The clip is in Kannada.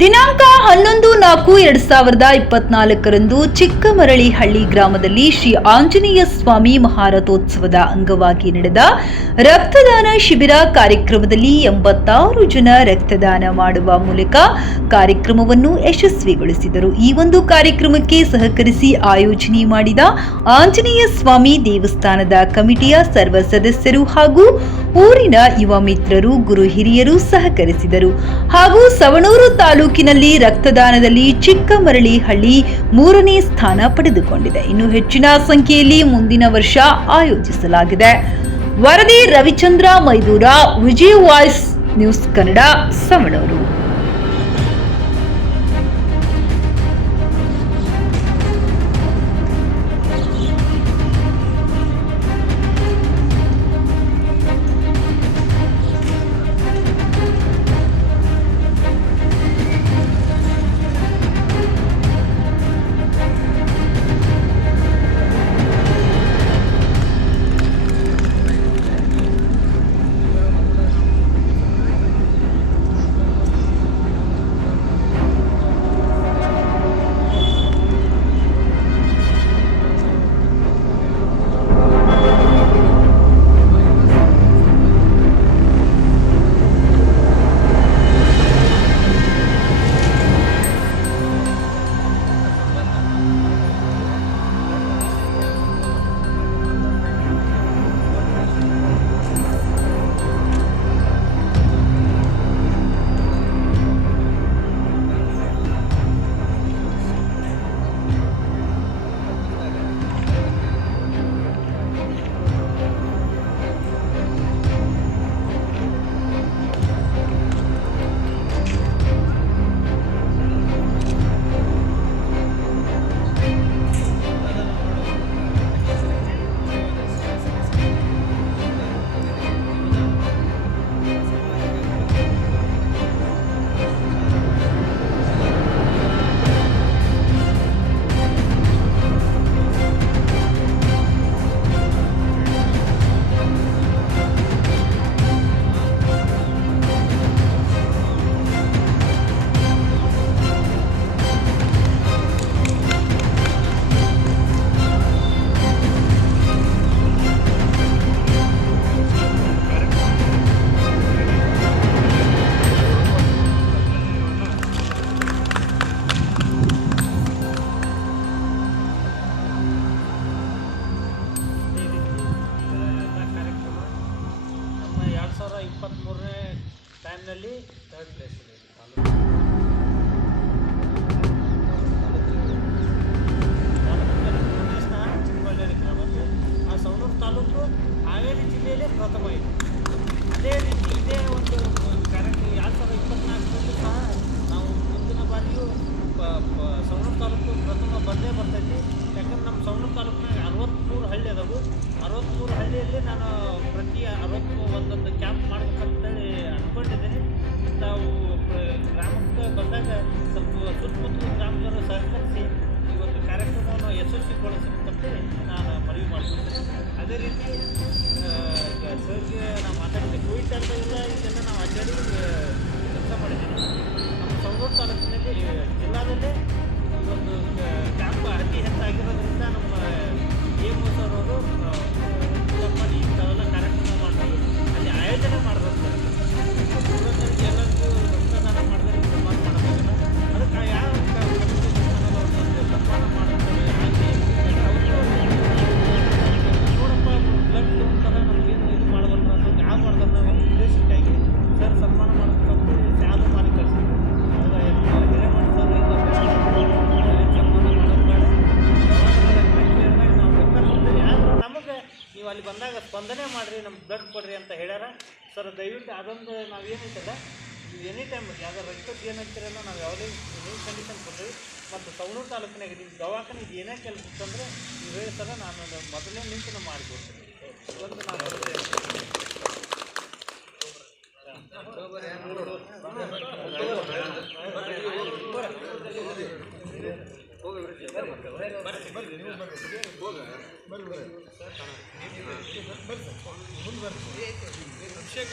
ದಿನಾಂಕ 11/4/2024 ಚಿಕ್ಕಮರಳಿಹಳ್ಳಿ ಗ್ರಾಮದಲ್ಲಿ ಶ್ರೀ ಆಂಜನೇಯ ಸ್ವಾಮಿ ಮಹಾರಥೋತ್ಸವದ ಅಂಗವಾಗಿ ನಡೆದ ರಕ್ತದಾನ ಶಿಬಿರ ಕಾರ್ಯಕ್ರಮದಲ್ಲಿ 86 ಜನ ರಕ್ತದಾನ ಮಾಡುವ ಮೂಲಕ ಕಾರ್ಯಕ್ರಮವನ್ನು ಯಶಸ್ವಿಗೊಳಿಸಿದರು. ಈ ಒಂದು ಕಾರ್ಯಕ್ರಮಕ್ಕೆ ಸಹಕರಿಸಿ ಆಯೋಜನೆ ಮಾಡಿದ ಆಂಜನೇಯ ಸ್ವಾಮಿ ದೇವಸ್ಥಾನದ ಕಮಿಟಿಯ ಸರ್ವ ಸದಸ್ಯರು ಹಾಗೂ ಊರಿನ ಯುವ ಮಿತ್ರರು, ಗುರು ಹಿರಿಯರು ಸಹಕರಿಸಿದರು. ಹಾಗೂ ಸವಣೂರು ತಾಲೂಕಿನಲ್ಲಿ ರಕ್ತದಾನದಲ್ಲಿ ಚಿಕ್ಕಮರಳಿಹಳ್ಳಿ 3ನೇ ಸ್ಥಾನ ಪಡೆದುಕೊಂಡಿದೆ. ಇನ್ನು ಹೆಚ್ಚಿನ ಸಂಖ್ಯೆಯಲ್ಲಿ ಮುಂದಿನ ವರ್ಷ ಆಯೋಜಿಸಲಾಗಿದೆ. ವರದಿ ರವಿಚಂದ್ರ ಮೈದೂರ, ವಿಜಯ್ ವಾಯ್ಸ್ ನ್ಯೂಸ್ ಕನ್ನಡ, ಸವಣೂರು. ಟೈಮ್ನಲ್ಲಿ ಥರ್ಡ್ ಪ್ಲೇಸ್ ಇದೆ. ಚಿಕ್ಕಮಗಳೂರು ಗ್ರಾಮದ್ದು ಆ ಸವಣೂರು ತಾಲೂಕು ಹಾವೇರಿ ಜಿಲ್ಲೆಯಲ್ಲೇ ಪ್ರಥಮ ಇದೆ. ಅದೇ ರೀತಿ ಇದೇ ಒಂದು ಕಾರ್ಯಕ್ರಮ 2024 ಸಹ ನಾವು ಮುಂದಿನ ಬಾರಿಯೂ ಸವಣೂರು ತಾಲೂಕು ಪ್ರಥಮ ಬಂದೇ ಬರ್ತೈತಿ. ಯಾಕಂದ್ರೆ ನಮ್ಮ ಸವಣೂರು ತಾಲೂಕಿನಾಗ 63 ಹಳ್ಳಿ ಅದಾವು. 63 ಹಳ್ಳಿಯಲ್ಲಿ ನಾನು ಪ್ರತಿ 61 ಕ್ಯಾಂಪ್ ಮಾಡ್ಬೇಕಂತೇಳಿ ಅಂದ್ಕೊಂಡಿದ್ದೀನಿ. ನಾವು ಗ್ರಾಮಕ್ಕೆ ಬಂದಾಗ ಸ್ವಲ್ಪ ಸುತ್ತಮುತ್ತಲ ಗ್ರಾಮದವರು ಸಹಕರಿಸಿ ಈ ಒಂದು ಕಾರ್ಯಕ್ರಮವನ್ನು ಯಶಸ್ವಿಗೊಳಿಸಬೇಕಂತೇಳಿ ನಾನು ಮನವಿ ಮಾಡ್ತೀನಿ. ಅದೇ ರೀತಿ ಸರ್ಗೆ ನಾವು ಮಾತಾಡಿದ್ದೆ, ಕೋವಿಡ್ ಟೈಮ್ದಾಗೆಲ್ಲ ಇದೆಲ್ಲ ನಾವು ಅಡ್ಡಾಡಿ ಕೆಲಸ ಮಾಡಿದ್ದೀವಿ. ನಮ್ಮ ಸವಣೂರು ತಾಲೂಕಿನಲ್ಲಿ ಜಿಲ್ಲಾದಲ್ಲೇ ಒಂದು ಕ್ಯಾಂಪ್ ಅತಿ ಹೆಚ್ಚಾಗಿರೋದ್ರಿಂದ ನಮ್ಮ AM ಸರ್ ಅವರು ಇಂಥವೆಲ್ಲ ಕಾರ್ಯಕ್ರಮ ಮಾಡಿ ಅಲ್ಲಿ ಆಯೋಜನೆ ಮಾಡಬೇಕು. ಪೂರ್ವಕರಿಗೆ ಎಲ್ಲರಿಗೂ ರಕ್ತದಾನ ಮಾಡಿದ್ರೆ ಸನ್ಮಾನ ಮಾಡೋದಿಲ್ಲ. ಅದಕ್ಕೆ ಯಾವ ಸನ್ಮಾನ ಮಾಡುತ್ತಾರೆ ಹಾಗೆ ನೋಡಪ್ಪ ಬ್ಲಡ್ ತೊಗೊಂತಾರೆ, ನಮಗೇನು ಇದು ಮಾಡೋದಲ್ಲ ಅನ್ನೋದು ಯಾವ ಮಾಡೋದನ್ನ ಒಂದು ಉದ್ದೇಶಕ್ಕಾಗಿ ಸರ್ ಸನ್ಮಾನ ಮಾಡಬೇಕಂತ ಶಾಲು ಮಾಡಿ ಕಳಿಸಿದ್ರು. ಹಿರೇಮಠ ಸರ್ ಸನ್ಮಾನ ಮಾಡೋದು ಬೇಡ, ಕೇಳಿದಾಗ ನಾವು ರೊಕ್ಕ ಕೊಡ್ತೀವಿ, ಆದ್ರೆ ನಮಗೆ ನೀವು ಅಲ್ಲಿ ಬಂದಾಗ ಸ್ಪಂದನೆ ಮಾಡಿರಿ, ನಮ್ಗೆ ಬ್ಲಡ್ ಕೊಡ್ರಿ ಅಂತ ಹೇಳ್ಯಾರ. ಸರ್ ದಯವಿಟ್ಟು ಅದೊಂದು ನಾವೇನೈತಲ್ಲ ಎನಿ ಟೈಮ್ ಯಾವ್ದು ರಕ್ತದ ಏನಂತೀರಲ್ಲ ನಾವು ಯಾವುದೇ ಕಂಡೀಷನ್ ಕೊಡ್ತೀವಿ. ಮತ್ತು ಸವಣೂರು ತಾಲೂಕಿನಾಗ ನಿಮ್ಮ ದವಾಖಾನೆ ಇದು ಏನೇ ಕೆಲಸ ಇತ್ತಂದರೆ ನೀವು ಹೇಳಿ ಸರ ನಾನು ಮೊದಲನೇ ನಿಂತು ನಾವು ಮಾಡಿಕೊಡ್ತೀನಿ. ಒಂದು ನಾವು ಅಭಿಷೇಕ